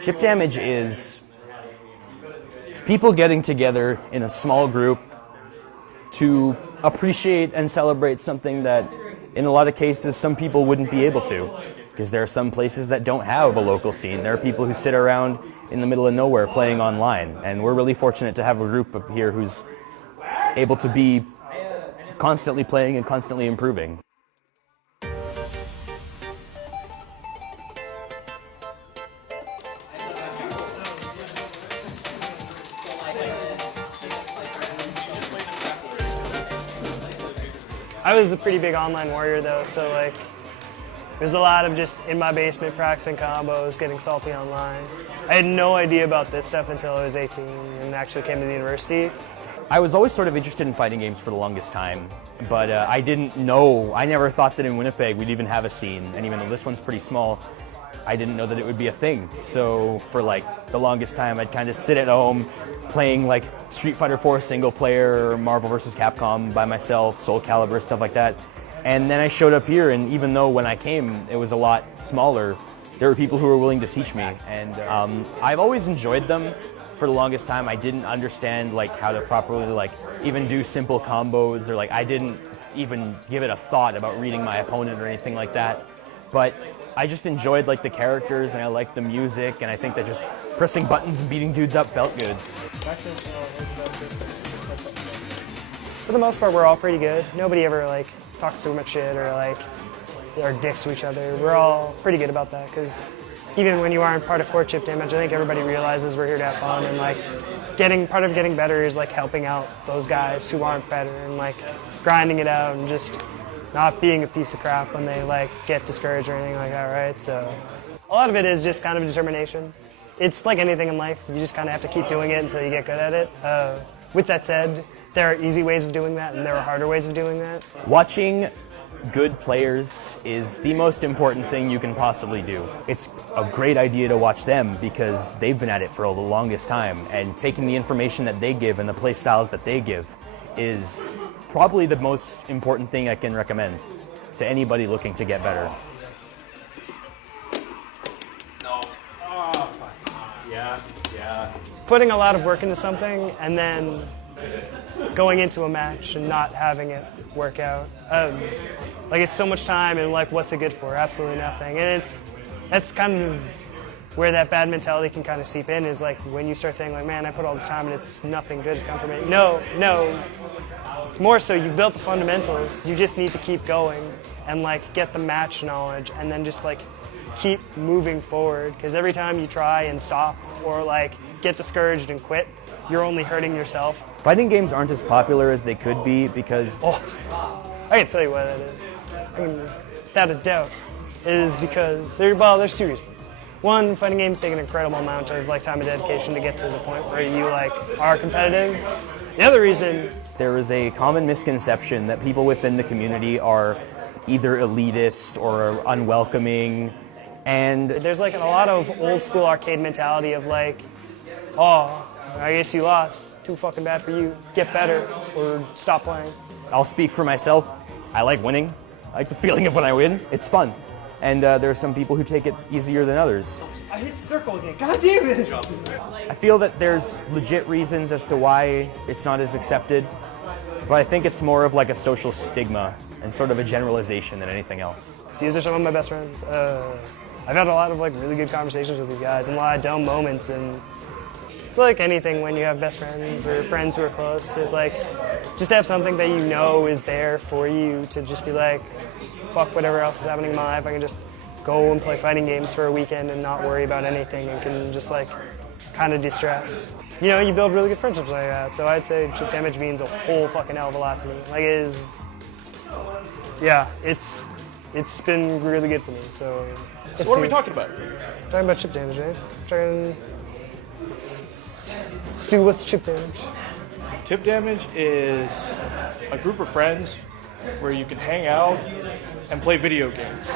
Chipdamage is people getting together in a small group to appreciate and celebrate something that, in a lot of cases, some people wouldn't be able to, because there are some places that don't have a local scene. There are people who sit around in the middle of nowhere playing online, and we're really fortunate to have a group up here who's able to be constantly playing and constantly improving. I was a pretty big online warrior though, so like there's a lot of just in my basement practicing combos, getting salty online. I had no idea about this stuff until I was 18 and actually came to the university. I was always sort of interested in fighting games for the longest time, but I didn't know, I never thought that in Winnipeg we'd even have a scene, and even though this one's pretty small, I didn't know that it would be a thing. So for like the longest time, I'd kind of sit at home playing like Street Fighter 4 single player, Marvel vs. Capcom by myself, Soul Calibur, stuff like that. And then I showed up here, and even though when I came it was a lot smaller, there were people who were willing to teach me. And I've always enjoyed them. For the longest time, I didn't understand like how to properly like even do simple combos, or like I didn't even give it a thought about reading my opponent or anything like that. But I just enjoyed like the characters, and I liked the music, and I think that just pressing buttons and beating dudes up felt good. For the most part, we're all pretty good. Nobody ever like talks too much shit or like are dicks to each other. We're all pretty good about that, because even when you aren't part of core Chipdamage, I think everybody realizes we're here to have fun, and like part of getting better is like helping out those guys who aren't better, and like grinding it out and just not being a piece of crap when they like get discouraged or anything like that, right? So a lot of it is just kind of determination. It's like anything in life, you just kind of have to keep doing it until you get good at it. With that said, there are easy ways of doing that and there are harder ways of doing that. Watching good players is the most important thing you can possibly do. It's a great idea to watch them because they've been at it for the longest time, and taking the information that they give and the play styles that they give is probably the most important thing I can recommend to anybody looking to get better. No. Oh, fuck. Yeah. Putting a lot of work into something and then going into a match and not having it work out. Like it's so much time, and like what's it good for? Absolutely nothing. And that's kind of where that bad mentality can kind of seep in, is like when you start saying like, man, I put all this time and it's nothing good has come from it. No. It's more so you've built the fundamentals. You just need to keep going and like get the match knowledge, and then just like keep moving forward, because every time you try and stop or like get discouraged and quit, you're only hurting yourself. Fighting games aren't as popular as they could be because... I can tell you why that is. I mean, without a doubt, it is because there's two reasons. One, fighting games take an incredible amount of like time and dedication to get to the point where you like are competitive. The other reason, there is a common misconception that people within the community are either elitist or unwelcoming, and there's like a lot of old school arcade mentality of like, oh, I guess you lost, too fucking bad for you, get better or stop playing. I'll speak for myself. I like winning. I like the feeling of when I win. It's fun. And there are some people who take it easier than others. I hit circle again, god damn it! I feel that there's legit reasons as to why it's not as accepted, but I think it's more of like a social stigma and sort of a generalization than anything else. These are some of my best friends. I've had a lot of like really good conversations with these guys and a lot of dumb moments, and it's like anything when you have best friends or friends who are close, that like just have something that you know is there for you to just be like, fuck whatever else is happening in my life, I can just go and play fighting games for a weekend and not worry about anything, and can just like kind of distress. You know, you build really good friendships like that, so I'd say Chipdamage means a whole fucking hell of a lot to me. Like it's been really good for me, so. So what are we talking about? Talking about Chipdamage, eh? Stu, what's Chipdamage? Chipdamage is a group of friends where you can hang out and play video games.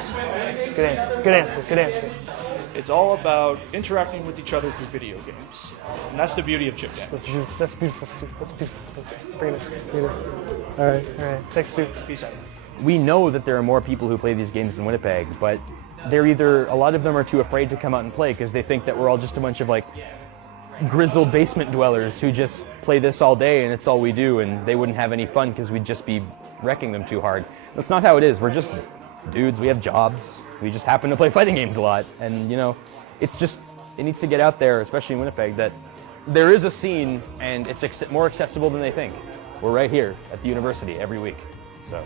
Good answer. It's all about interacting with each other through video games. And that's the beauty of Chipdamage. That's beautiful, Stu. Bring it. All right. Thanks, Stu. Peace out. We know that there are more people who play these games in Winnipeg, but they're either, a lot of them are too afraid to come out and play because they think that we're all just a bunch of like grizzled basement dwellers who just play this all day and it's all we do, and they wouldn't have any fun because we'd just be wrecking them too hard. That's not how it is. We're just dudes, we have jobs, we just happen to play fighting games a lot, and you know, it's just, it needs to get out there, especially in Winnipeg, that there is a scene and it's more accessible than they think. We're right here at the university every week, so.